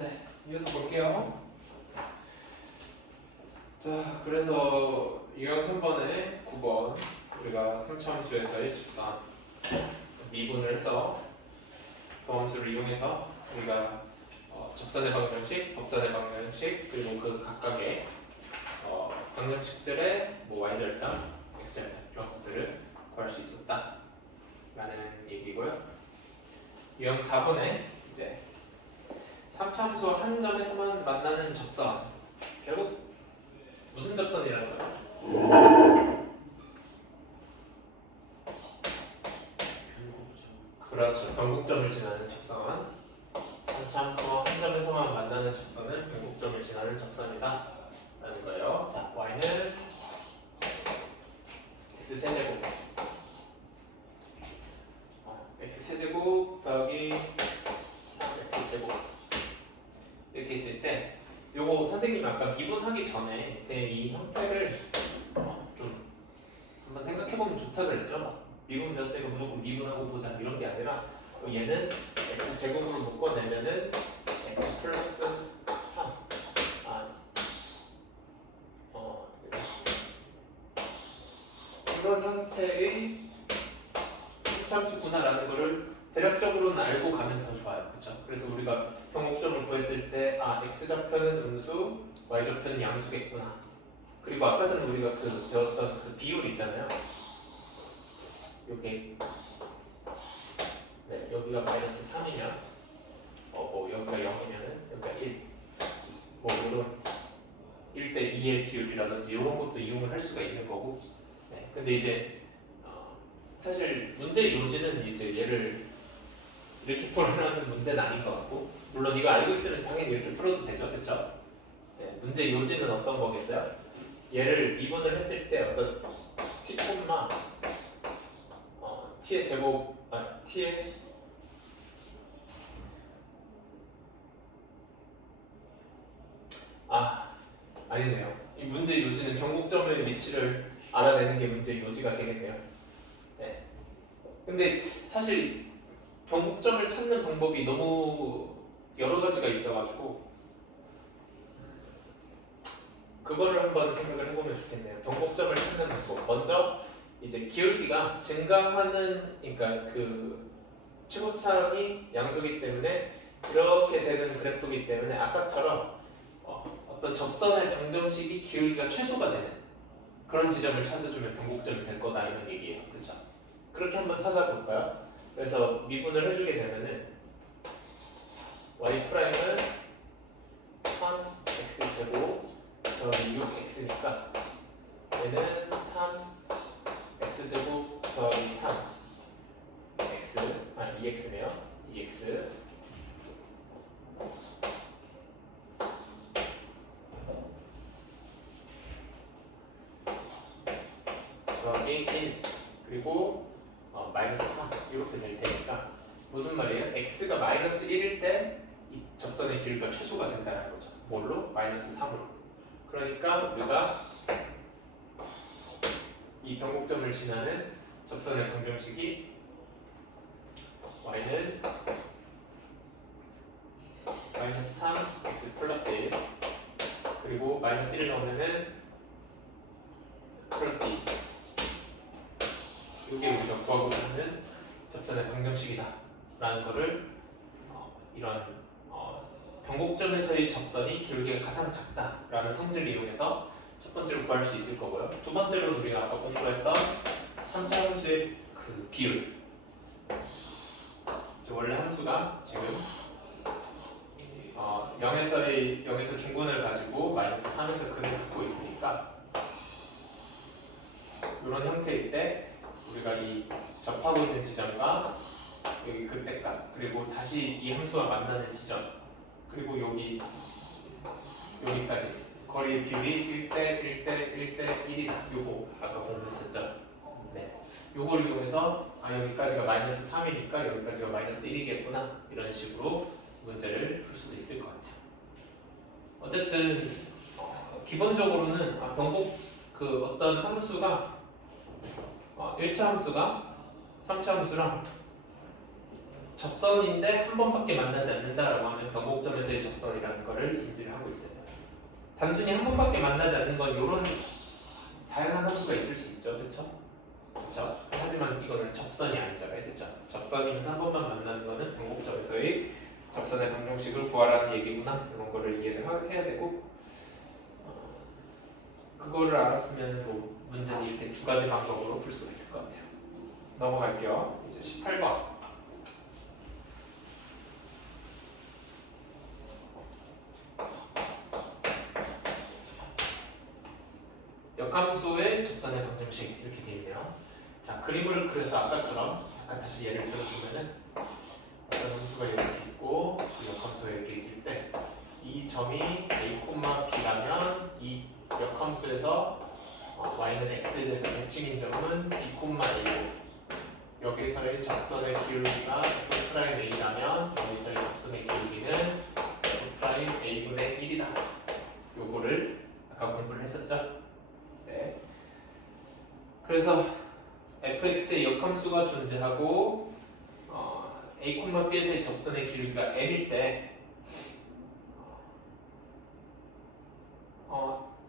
네, 이어서 볼게요. 자, 그래서 유형 3번에 9번 우리가 3차함수에서의 접선 미분을 해서 도함수를 이용해서 우리가 접선의 방정식, 법선의 방정식 그리고 그 각각의 방정식들의 뭐 y절당, x절당 이런 것들을 구할 수 있었다 라는 얘기고요. 유형 4번에 이제 3차함수와 한 점에서만 만나는 접선 결국 무슨 접선이라는 거예요? 그렇죠. 변곡점을 지나는 접선. 3차함수와 한 점에서만 만나는 접선은 변곡점을 지나는 접선이다 라는 거예요. 자, y는 x세제곱 x세제곱 더하기 3x제곱 이렇게 있을 때 요거 선생님이 아까 미분하기 전에 이 형태를 좀 한번 생각해보면 좋다 그랬죠? 미분 배웠으니까 무조건 미분하고 보자 이런 게 아니라 얘는 x제곱으로 묶어내면은 x 플러스 3 이런 형태의 함수구나라는 거를 대략적으로는 알고 가면 더 좋아요. 그렇죠? 그래서 우리가 변곡점을 구했을 때 x좌표는 음수, y좌표는 양수겠구나. 그리고 아까 전에 우리가 배웠던 그 비율 있잖아요. 요게 네, 여기가 마이너스 3이면 뭐 여기가 0이면은 여기가 1. 뭐 이런 1대 2의 비율이라든지 이런 것도 이용을 할 수가 있는 거고. 네, 근데 이제 사실 문제 요지는 이제 얘를 이렇게 풀어라는 문제는 아닌 것 같고, 물론 이거 알고 있으면 당연히 이렇게 풀어도 되죠, 그렇죠? 네, 문제 요지는 어떤 거겠어요? 얘를 미분을 했을 때 어떤 t 콤마 t의 제곱 t의 아니네요. 이 문제 요지는 변곡점의 위치를 알아내는 게 문제 요지가 되겠네요. 네. 근데 사실 변곡점을 찾는 방법이 너무 여러 가지가 있어가지고 그거를 한번 생각을 해보면 좋겠네요. 변곡점을 찾는 방법. 먼저 이제 기울기가 증가하는, 그러니까 그 최고차이 양수기 때문에 이렇게 되는 그래프이기 때문에 아까처럼 어떤 접선의 방정식이 기울기가 최소가 되는 그런 지점을 찾아주면 변곡점이 될 거다 이런 얘기예요. 그렇죠? 그렇게 한번 찾아볼까요? 그래서 미분을 해주게 되면은 y 프라임은 3x제곱 더하기 6x니까 얘는 3x제곱 더하기 2x네요. 2x 더하기 1 그리고 마이너스 3 이렇게 될 테니까 무슨 말이에요? x가 마이너스 1일 때 이 접선의 길이가 최소가 된다는 거죠. 뭘로? 마이너스 3으로. 그러니까 우리가 이 변곡점을 지나는 접선의 방정식이 y는 마이너스 3 x 플러스 1 그리고 마이너스 1을 넣으면은 플러스 2 이게 우리가 구하고자 하는 접선의 방정식이다 라는 거를 이런 변곡점에서의 접선이 기울기가 가장 작다라는 성질을 이용해서 첫 번째로 구할 수 있을 거고요. 두 번째로는 우리가 아까 공부했던 3차 함수의 그 비율. 원래 함수가 지금 0에서 중근을 가지고 마이너스 3에서 근을 갖고 있으니까 이런 형태일 때 우리가 이 접하고 있는 지점과 여기 극대값 그리고 다시 이 함수와 만나는 지점 그리고 여기까지 거리의 비율이 1대 1대 1대 1이다. 요거 아까 공부했었죠. 네. 요걸 이용해서 여기까지가 마이너스 3이니까 여기까지가 마이너스 1이겠구나 이런 식으로 문제를 풀 수도 있을 것 같아요. 어쨌든 기본적으로는 변곡 그 어떤 함수가 1차 함수가 3차 함수랑 접선인데 한 번밖에 만나지 않는다라고 하면 변곡점에서의 접선이라는 거를 인지를 하고 있어요. 단순히 한 번밖에 만나지 않는 건 이런 다양한 함수가 있을 수 있죠, 그렇죠? 그렇죠? 하지만 이거는 접선이 아니잖아요, 그렇죠? 접선이면서 한 번만 만나는 거는 변곡점에서의 접선의 방정식을 구하라는 얘기구나, 이런 거를 이해를 해야 되고, 그거를 알았으면 뭐 문제는 이렇게 두 가지 방법으로 풀 수가 있을 것 같아요. 넘어갈게요. 이제 18번. 역함수의 접선의 방정식 이렇게 되어 있네요. 자, 그림을 그래서 아까처럼 약간 다시 예를 들어보면은 어떤 함수가 이렇게 있고 그 역함수가 이렇게 있을 때 이 점이 a, b라면 이 역함수에서 y는 x에 대해서 대칭인 점은 b, a고 여기서의 접선의 기울기가 f'a라면 여기서의 접선의 기울기는 f'a분의 1이다. 요거를 아까 공부를 했었죠? 네. 그래서 fx의 역함수가 존재하고 a, b에서의 접선의 기울기가 m일 때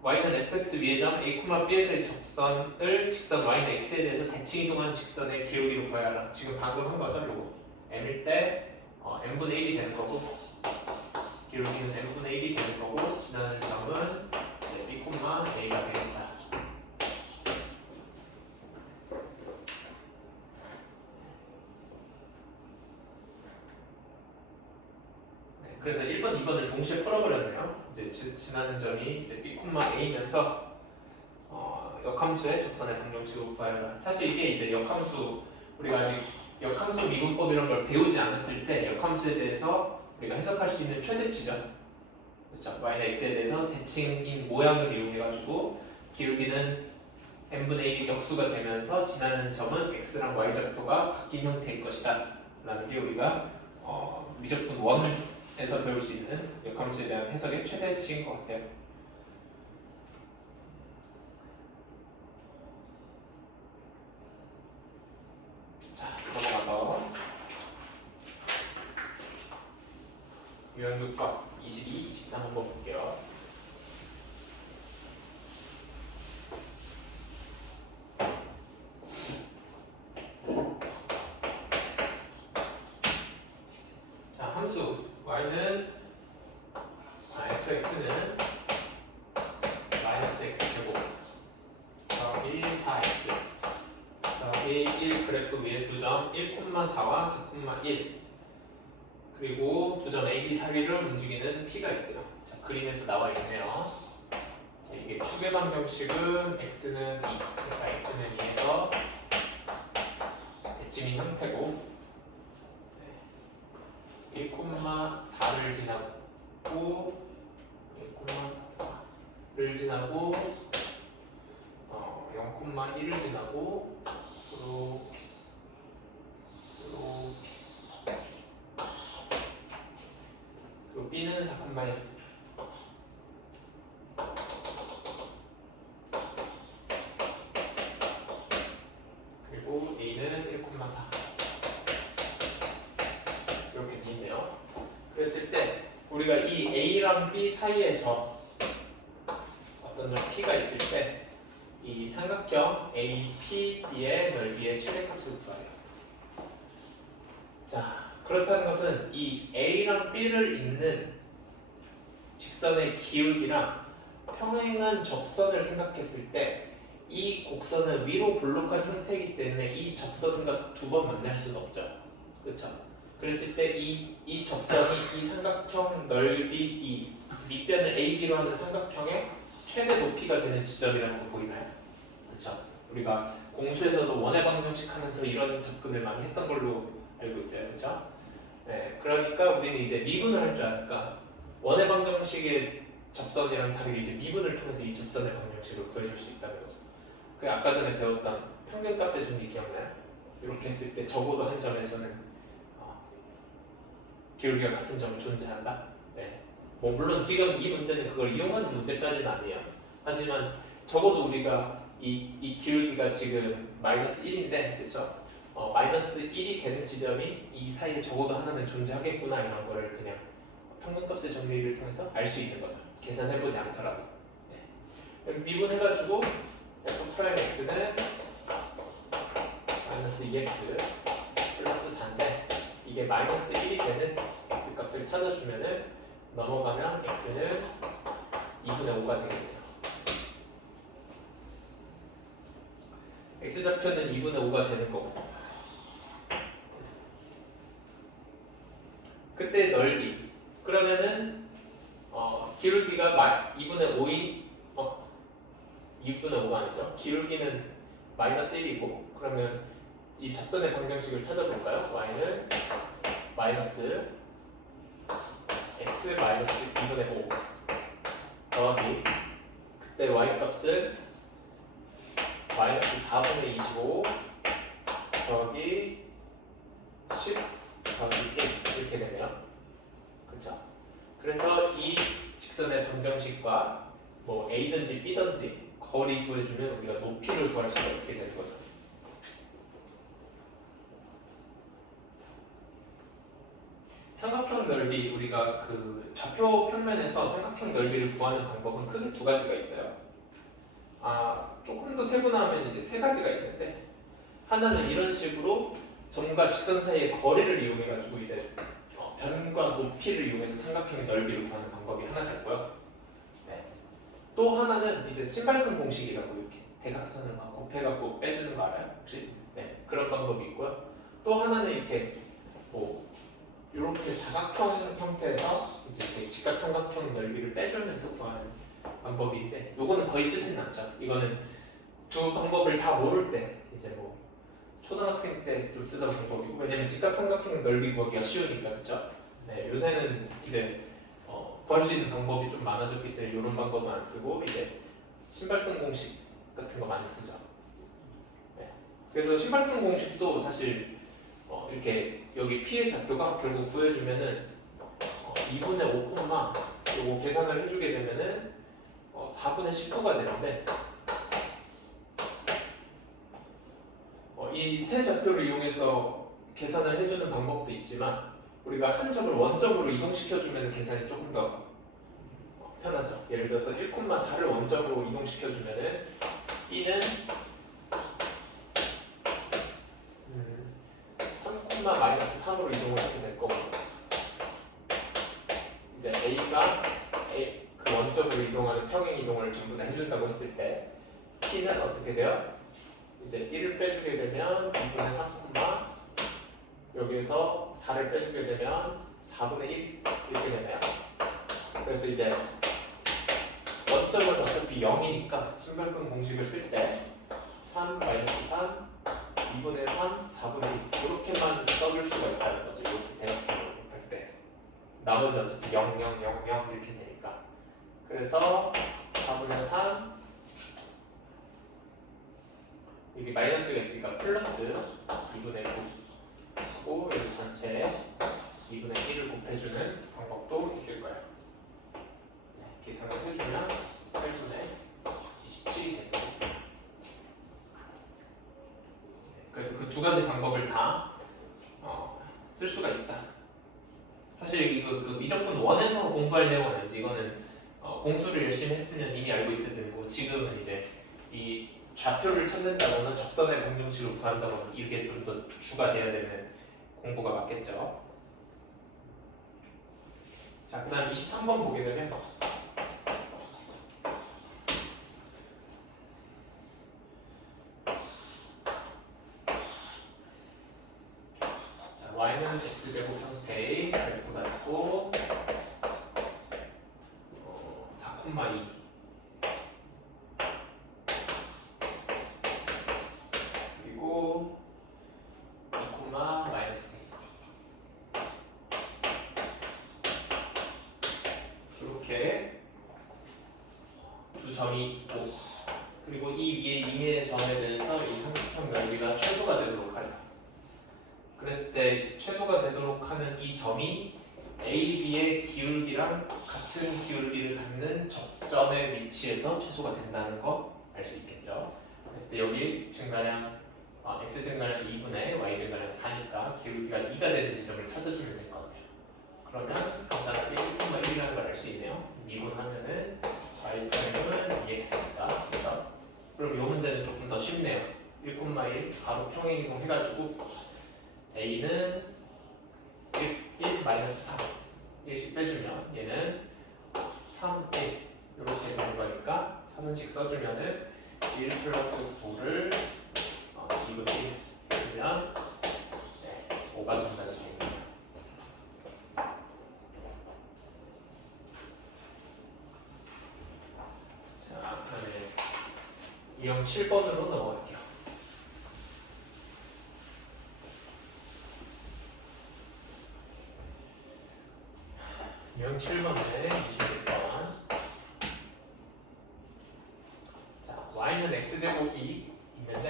y는 fx 위의 점 a, b에서의 접선을 직선 y는 x에 대해서 대칭 이동한 직선의 기울기로 구하라. 지금 방금 한 거죠, 요거. m일 때 n분의 1이 되는 거고 기울기는 n분의 1이 되는 거고 지나는 점은 b, a가 됩니다. 그래서 1번, 2번을 동시에 풀어버렸네요. 이제 지나는 점이 이제 b, a면서 역함수의 접선의 방정식을 구하라. 사실 이게 이제 역함수 우리가 아직 역함수 미분법 이런 걸 배우지 않았을 때 역함수에 대해서 우리가 해석할 수 있는 최대치죠. 그렇죠? y나 x에 대해서 대칭인 모양을 이용해가지고 기울기는 n분의 1이 역수가 되면서 지나는 점은 x랑 y좌표가 바뀐 형태일 것이다. 라는 게 우리가 미적분 1에서 배울 수 있는 역함수에 대한 해석의 최대치인 것 같아요. 자, 넘어가서 유형 6번 22, 23 한번 볼게요. 자, 함수 y는 fx는 마이너스 x제곱 더하기 4x 더하기 1 그래프 위에 두 점 1,4와 4,1 그리고 두 점 A, B 사이를 움직이는 P가 있대요. 자, 그림에서 나와 있네요. 자, 이게 축의 방정식은 x는 2, 그러니까 x는 2에서 대칭인 형태고 1,4를 지나고 1,4를 지나고 0,1을 지나고 그리고 B는 4,1 그리고 A는 1,4 이렇게 돼 있네요. 그랬을 때 우리가 이 A랑 B 사이에 점 어떤 점 P가 있을 때 이 삼각형 APB의 넓이의 최대값을 구하래요. 자, 그렇다는 것은 이 A랑 B를 잇는 직선의 기울기랑 평행한 접선을 생각했을 때 이 곡선은 위로 볼록한 형태이기 때문에 이 접선과 두 번 만날 수는 없죠. 그렇죠? 그랬을 때 이 접선이 이 삼각형 넓이 이 밑변을 AB로 하는 삼각형의 최대 높이가 되는 지점이라는 거 보이나요? 그렇죠? 우리가 공수에서도 원의 방정식 하면서 이런 접근을 많이 했던 걸로 알고 있어요. 그렇죠? 네, 그러니까 우리는 이제 미분을 할 줄 아니까 원의 방정식의 접선이랑 다르게 이제 미분을 통해서 이 접선의 방정식을 구해줄 수 있다는 거죠. 그 아까 전에 배웠던 평균값의 정리 기억나요? 이렇게 했을 때 적어도 한 점에서는 기울기가 같은 점이 존재한다. 네. 뭐 물론 지금 이 문제는 그걸 이용하는 문제까지는 아니에요. 하지만 적어도 우리가 이 기울기가 지금 마이너스 1인데, 그렇죠? 마이너스 1이 되는 지점이 이 사이에 적어도 하나는 존재하겠구나 이런 거를 그냥 평균값의 정리를 통해서 알 수 있는 거죠. 계산해보지 않더라도. 네. 미분해가지고 f 프라임 x는 마이너스 2x 플러스 4인데 이게 마이너스 1이 되는 x 값을 찾아주면은 넘어가면 x는 2분의 5가 되겠네요. x좌표는 2분의 5가 되는 거고 그때 넓이 그러면은 기울기가 2분의 5인 2분의 5가 아니죠. 기울기는 마이너스 1이고 그러면 이 접선의 방정식을 찾아볼까요? y는 마이너스 x 마이너스 2분의 5 더하기 그때 y 값은 마이너스 4분의 25 더하기 10 더하기 1 이렇게 되네요. 그쵸? 그래서 이 직선의 방정식과 뭐 a든지 b든지 거리 구해주면 우리가 높이를 구할 수가 있게 되는 거죠. 삼각형 넓이 우리가 그 좌표 평면에서 삼각형 넓이를 구하는 방법은 크게 두 가지가 있어요. 조금 더 세분화하면 이제 세 가지가 있는데 하나는 이런 식으로 점과 직선 사이의 거리를 이용해가지고 이제 변과 높이를 이용해서 삼각형의 넓이를 구하는 방법이 하나가 있고요. 네. 또 하나는 이제 신발끈 공식이라고 이렇게 대각선을 막 곱해갖고 빼주는 거 알아요? 혹시? 네, 그런 방법이 있고요. 또 하나는 이렇게 뭐 이렇게 사각형 형태에서 이제 이렇게 직각삼각형 넓이를 빼주면서 구하는 방법인데 요거는 거의 쓰진 않죠. 이거는 두 방법을 다 모를 때 이제 뭐 초등학생 때 좀 쓰던 방법이고 왜냐면 직각삼각형 넓이 구하기가 쉬우니까 그렇죠? 네, 요새는 이제 구할 수 있는 방법이 좀 많아졌기 때문에 이런 방법은 안 쓰고 이제 신발끈 공식 같은 거 많이 쓰죠. 네. 그래서 신발끈 공식도 사실 이렇게 여기 P의 좌표가 결국 구해주면은 2분의 5 콤마 요거 계산을 해주게 되면은 4분의 19가 되는데 이 세 좌표를 이용해서 계산을 해주는 방법도 있지만 우리가 한 점을 원점으로 이동시켜주면 계산이 조금 더 편하죠. 예를 들어서 1,4를 원점으로 이동시켜주면은 B는 3,-3으로 이동을 하게 될 거고 이제 A가 그 원점으로 이동하는 평행 이동을 전부 다 해준다고 했을 때 P는 어떻게 돼요? 이제 1을 빼주게 되면 2분의 3, 여기에서 4를 빼주게 되면 4분의 1 이렇게 되네요. 그래서 이제 원점은 어차피 0이니까 신발끈 공식을 쓸 때 3, 마이너스 3, 2분의 3, 4분의 1 이렇게만 써줄 수가 있다는 거죠. 이렇게 대각선으로 할 때 나머지는 어차피 0, 0, 0, 0 이렇게 되니까 그래서 4분의 3 여기 마이너스가 있으니까 플러스 2분의 9 하고 여기 전체에 2분의 1을 곱해주는 방법도 있을 거예요. 네, 계산을 해주면 8분의 27이 되겠죠. 그래서 그 두 가지 방법을 다 쓸 수가 있다. 사실 이거 그 미적분 1에서 공부할 내용은 아니지. 이거는 공수를 열심히 했으면 이미 알고 있어야 되고 지금은 이제 이 좌표를 찾는다거나 접선의 방정식을 구한다거나 이게 좀 더 주가 돼야 되는 공부가 맞겠죠. 자, 그 다음 23번 보게 되면 자, y는 x제곱 형태의 그래프가 있고 4,2 그리고 2, 마이너스 2 이렇게 두 점이 있고 그리고 이 위에 임의의 점에 대해서 이 삼각형 넓이가 최소가 되도록 하려. 그랬을 때 최소가 되도록 하는 이 점이 A, B의 기울기랑 같은 기울기를 갖는 접점의 위치에서 최소가 된다는 거 알 수 있겠죠. 그랬을 때 여기 증가량 x 증가량 2분의 y 증가량 4니까 기울기가 2가 되는 지점을 찾아주면 될 것 같아요. 그러면 간단하게 1,1이라는 걸 알 수 있네요. 미분하면은 y표는 2x입니다. 그렇죠? 그럼 이 문제는 조금 더 쉽네요. 1,1 바로 평행이동 해가지고 a는 1 마이너스 3 1씩 빼주면 얘는 3, 1 이렇게 되는 거니까 4분씩 써주면은 1 플러스 9를 2분의 1 해주면 5가 정답이 됩니다. 자, 그다음에 유형 7번으로 넘어갈게요. 유형 7번에 26번. 자, y는 x제곱이 있는데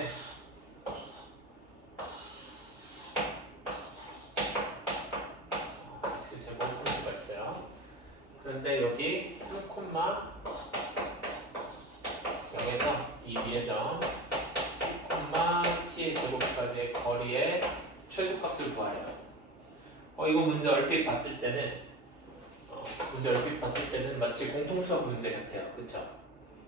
x제곱 할 수가 있어요. 그런데 여기 3,0에서 이 위의 점 1,t의 제곱까지의 거리의 최소값을 구하래요. 이거 문제 얼핏 봤을 때는 마치 공통수학 문제 같아요. 그쵸?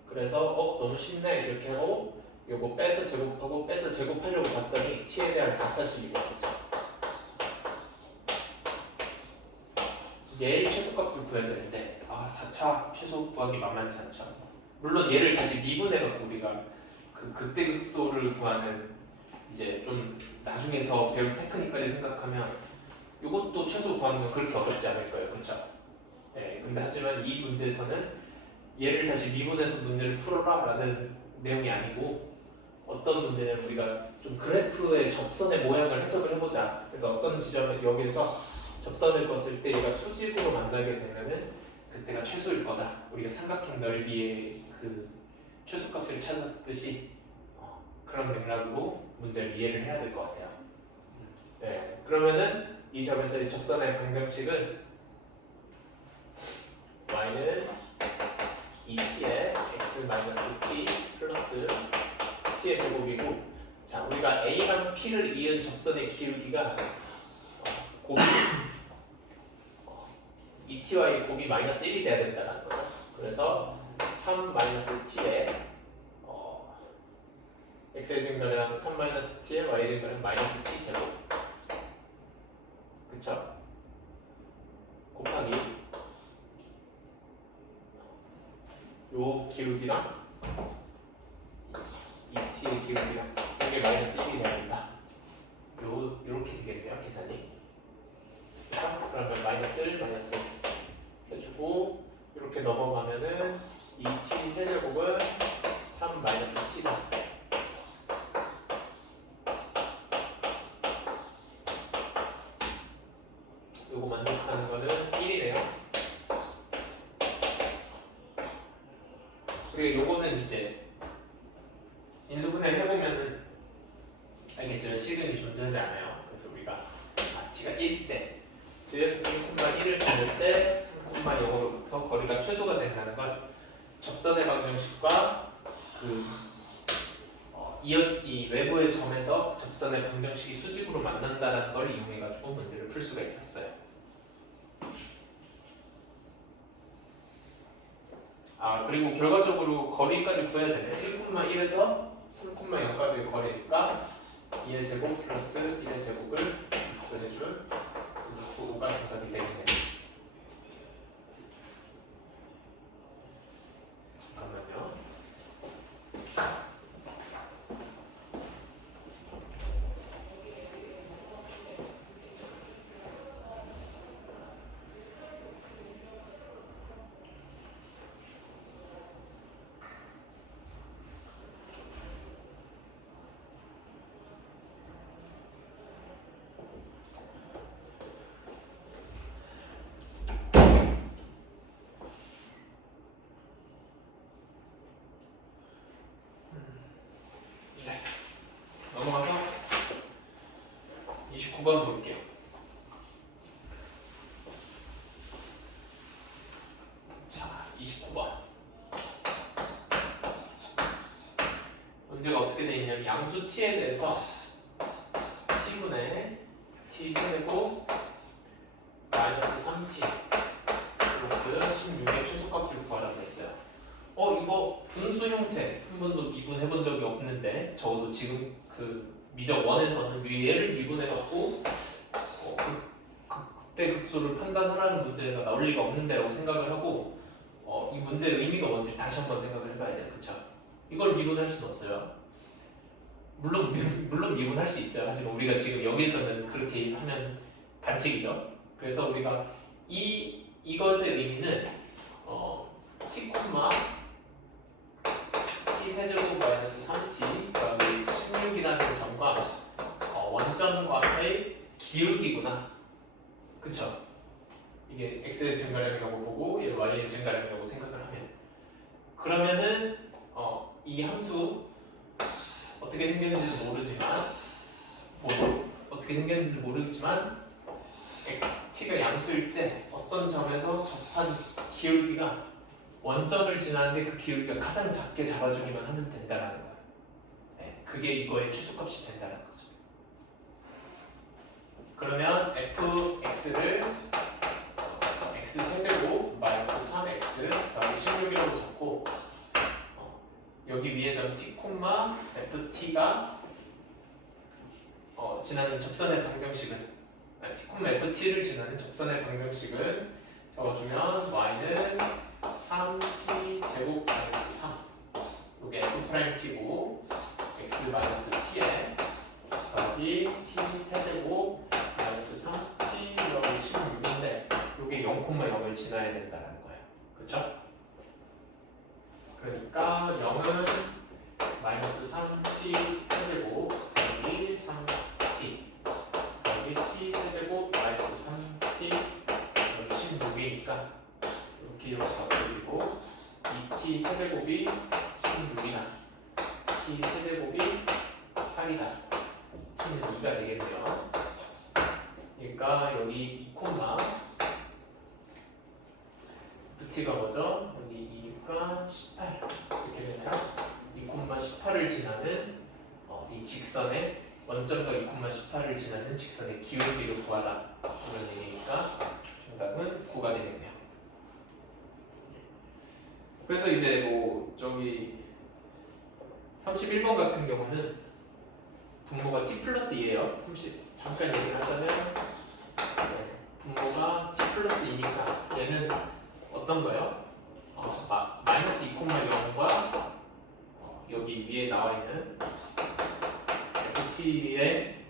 그래서 너무 쉽네 이렇게 하고 요거 빼서 제곱하고 빼서 제곱하려고 봤더니 t에 대한 4차식이고 그쵸? 얘의 최소값을 구해야 되는데 4차 최소 구하기 만만치 않죠. 물론 얘를 다시 미분해갖고 우리가 극대 극소를 구하는 이제 좀 나중에 더 배울 테크닉까지 생각하면 이것도 최소 구하는 건 그렇게 어렵지 않을 거예요. 그렇죠? 네, 근데 하지만 이 문제에서는 얘를 다시 미분해서 문제를 풀어라 라는 내용이 아니고 어떤 문제냐면 우리가 좀 그래프의 접선의 모양을 해석을 해보자. 그래서 어떤 지점에 여기에서 접선을 껐을 때 얘가 수직으로 만나게 되면은 그때가 최소일 거다. 우리가 삼각형 넓이의 그 최소값을 찾았듯이 그런 맥락으로 문제를 이해를 해야 될 것 같아요. 네, 그러면은 이 점에서의 접선의 방정식은 y는 2t의 x-t 플러스 t의 제곱이고, 자 우리가 a랑 p를 이은 접선의 기울기가 곱이 2t와 곱이 마이너스 1이 돼야 된다는 거죠. 그래서 3-t의 x의 증가량 3-t의 y의 증가량 마이너스 t 제곱, 그쵸? 곱하기 요 기울기랑 2t의 기울기랑 이게 마이너스 1이 돼야 된다. 요렇게 되겠네요, 계산이. 그쵸? 그러면 마이너스 1, 마이너스 1 해주고 이렇게 넘어가면은 2t 세제곱은 3-t다. 요거 만족하는 거는 1이네요. 그리고 요거는 이제 인수분해를 해보면은 알겠지만 식은이 존재하지 않아요. 그래서 우리가 t가 1일 때, 즉 1,1을 잡을 때 3,0으로부터 거리가 최소가 된다는 걸 접선의 방정식과 이 외부의 점에서 접선의 방정식이 수직으로 만난다는 걸 이용해가지고 문제를 풀 수가 있었어요. 그리고 결과적으로 거리까지 구해야 되네. 1,1에서 3,0까지의 거리니까 2의 제곱 플러스 1의 제곱을 구해줄 5가 정답이 되겠네요. 잠깐만요. 넘어가서 29번 볼게요. 자, 29번. 문제가 어떻게 되어 있냐면 양수 t에 대해서 t 세제곱 마이너스 3t 플러스 16의 최소값을 구하라고 했어요. 이거 분수 형태 한 번도 미분해 본 적이 없는데 적어도 지금 그 미적 1에서는 얘를 미분해 갖고 극대 극소를 판단하라는 문제가 나올 리가 없는데라고 생각을 하고 이 문제의 의미가 뭔지 다시 한번 생각을 해봐야 돼요. 그쵸? 이걸 미분할 수는 없어요. 물론 미분할 수 있어요. 하지만 우리가 지금 여기서는 그렇게 하면 반칙이죠. 그래서 우리가 이것의 의미는 t, t 세제곱 마이너스 3t 더하기 16이라는 점과 원점과의 기울기구나. 그쵸? 이게 x의 증가량이라고 보고 얘를 y의 증가량이라고 생각을 하면 그러면은 이 함수 어떻게 생겼는지도 모르겠지만 t가 양수일 때 어떤 점에서 접한 기울기가 원점을 지나는데 그 기울기가 가장 작게 잡아주기만 하면 된다라는 거예요. 네, 그게 이거의 최소값이 된다는 거죠. 그러면 fx를 x 세제곱 마이너스 3x 더하기 16이라고 적고 여기 위에 점 t, ft가 지나는 접선의 방정식은 t, ft를 지나는 접선의 방정식은 적어주면 y는 3t 제곱 마이너스 3 요게 f't고 x 마이너스 t에 더하기 t 세제곱 마이너스 3t 더하기 16인데 요게 0,0을 지나야 된다는 거예요. 그쵸? 그러니까 0은 마이너스 3t 세제곱 더하기 3t 더하기 t 세제곱 마이너스 3t 더하기 16이니까 이렇게 바꿔주고 2t 세제곱이 16이나 t 세제곱이 8이다. t는 2가 되겠네요. 그러니까 여기 2, ft가 뭐죠? 여기 2가 18 이렇게 되네요. 2, 18을 지나는 이 직선의 원점과 2, 18을 지나는 직선의 기울기를 구하라 이런 얘기니까 정답은 9가 되겠네요. 그래서 이제 뭐 저기 31번 같은 경우는 분모가 t 플러스 2예요. 잠깐 얘기를 하자면 분모가 t 플러스 2니까 얘는 어떤가요? 마이너스 2,0과 여기 위에 나와 있는 ft의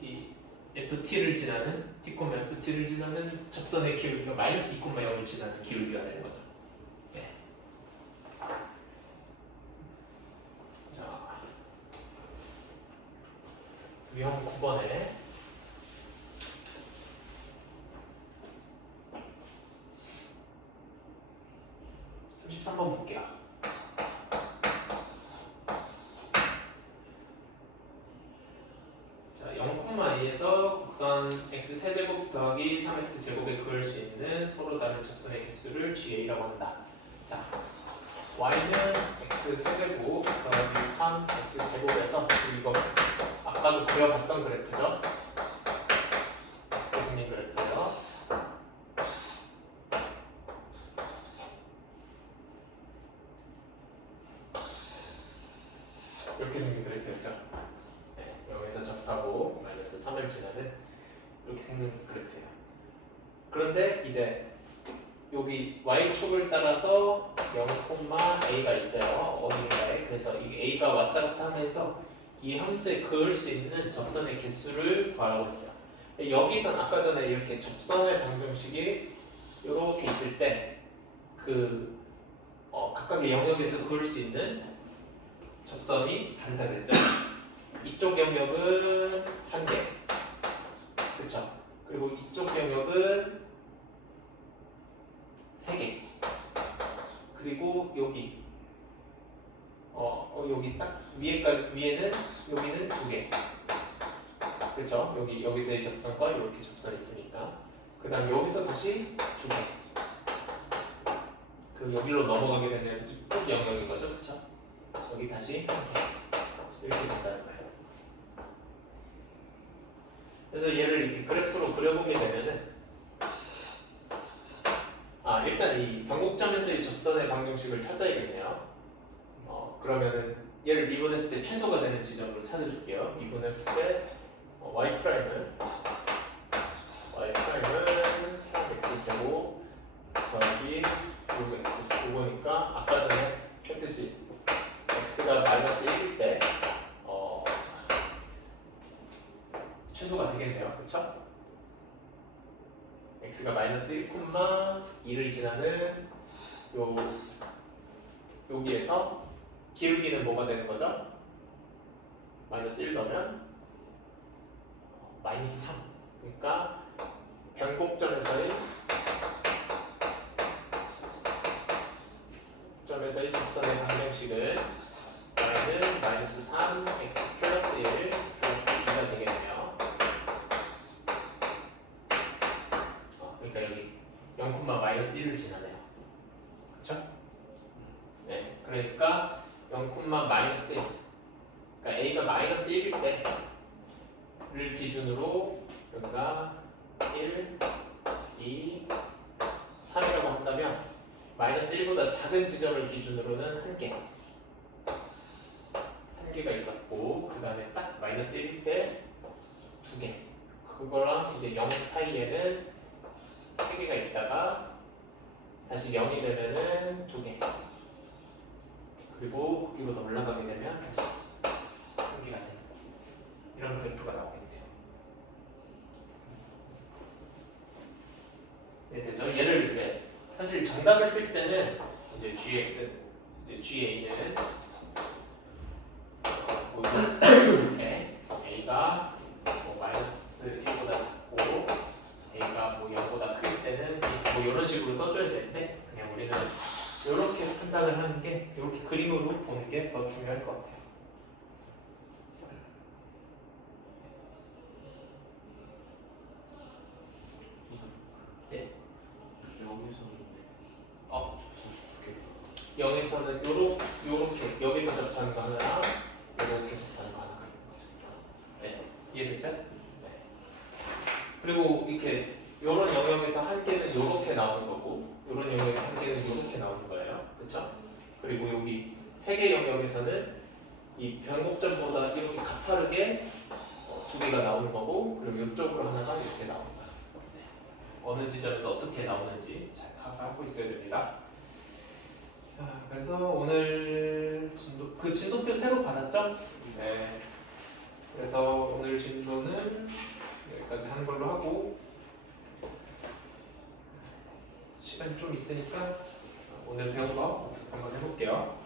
이 ft를 지나는 tft를 지나는 접선의 기울기가 마이너스 2,0을 지나는 기울기가 되는 거죠. 네. 자, 유형 9번에 33번 볼게요. 자, 0,2에서 곡선 x 세제곱 더하기 3x 제곱에 그을 수 있는 서로 다른 접선의 개수를 GA라고 한다. 자, y는 x 세제곱 더하기 3x 제곱에서 이거 아까도 그려봤던 그래프죠? 선생님 그래프요. 이렇게 생긴 그래프였죠. 네, 여기서 접하고 마이너스 3을 지나는 이렇게 생긴 그래프예요. 그런데 이제 여기 y축을 따라서 0,a가 있어요. 어딘가에. 그래서 이 a가 왔다 갔다 하면서 이 함수에 그을 수 있는 접선의 개수를 구하라고 했어요. 여기선 아까 전에 이렇게 접선의 방정식이 이렇게 있을 때 그 각각의 영역에서 그을 수 있는 접선이 다르다 그랬죠? 이쪽 영역은 1개, 그렇죠? 그리고 이쪽 영역은 3개, 그리고 여기 여기 딱 위에는 여기는 2개, 그렇죠? 여기서의 접선과 이렇게 접선이 있으니까 그 다음 여기서 다시 2개. 그 여기로 넘어가게 되면 이쪽 영역인 거죠, 그렇죠? 여기 다시 이렇게 된다는 거예요. 그래서 얘를 이렇게 그래프로 그려보게 되면은 일단 이 변곡점에서의 접선의 방정식을 찾아야겠네요. 그러면은 얘를 미분했을 때 최소가 되는 지점으로 찾아줄게요. 미분했을 때 y 프라임은 3x 제곱 더하기 6x 이거니까 아까 전에 했듯이 x가 마이너스 1일 때 최소가 되겠네요. 그쵸? x가 마이너스 1,2를 지나는 여기에서 기울기는 뭐가 되는 거죠? 마이너스 1 넣으면 마이너스 3. 그러니까 변곡점에서의 접선의 방정식은 y는 마이너스 3 x 플러스 1 플러스 2가 되겠네요. 그러니까 여기 0, 마이너스 1을 지나네요. 그렇죠? 네, 그러니까 0, 마이너스 1. 그러니까 a가 마이너스 1일 때를 기준으로 여기가 1, 2, 3이라고 한다면 마이너스 1보다 작은 지점을 기준으로는 한 개가 있었고 그 다음에 딱 마이너스 1일 때 2개. 그거랑 이제 0 사이에는 3개가 있다가 다시 0이 되면은 2개. 그리고 거기로 더 올라가게 되면 다시 1개가 되는 이런 그래프가 나오겠네요. 네, 되죠? 얘를 이제 사실 정답을 쓸 때는 이제 GA는 이렇게 a가 마이너스 1보다 작고 a가 0보다 클 때는 이런 식으로 써줘야 되는데 그냥 우리는 이렇게 판단을 하는 게 이렇게 그림으로 보는 게 더 중요할 것 같아요. 예? 0에서는 요렇게 여기서 접하는 거 하나, 이렇게 접하는 거 하나가 있는 거죠. 네, 이해됐어요? 네. 그리고 이렇게 요런 영역에서 한 개는 요렇게 나오는 거고, 요런 영역에서 한 개는 요렇게 나오는 거예요. 그렇죠? 그리고 여기 세 개 영역에서는 이 변곡점보다 이렇게 가파르게 2개가 나오는 거고, 그리고 이쪽으로 하나가 이렇게 나오는 거예요. 네. 어느 지점에서 어떻게 나오는지 잘 파악하고 있어야 됩니다. 그래서 오늘 진도표 새로 받았죠? 네. 그래서 오늘 진도는 여기까지 하는 걸로 하고 시간이 좀 있으니까 오늘 배운 거 복습 한번 해볼게요.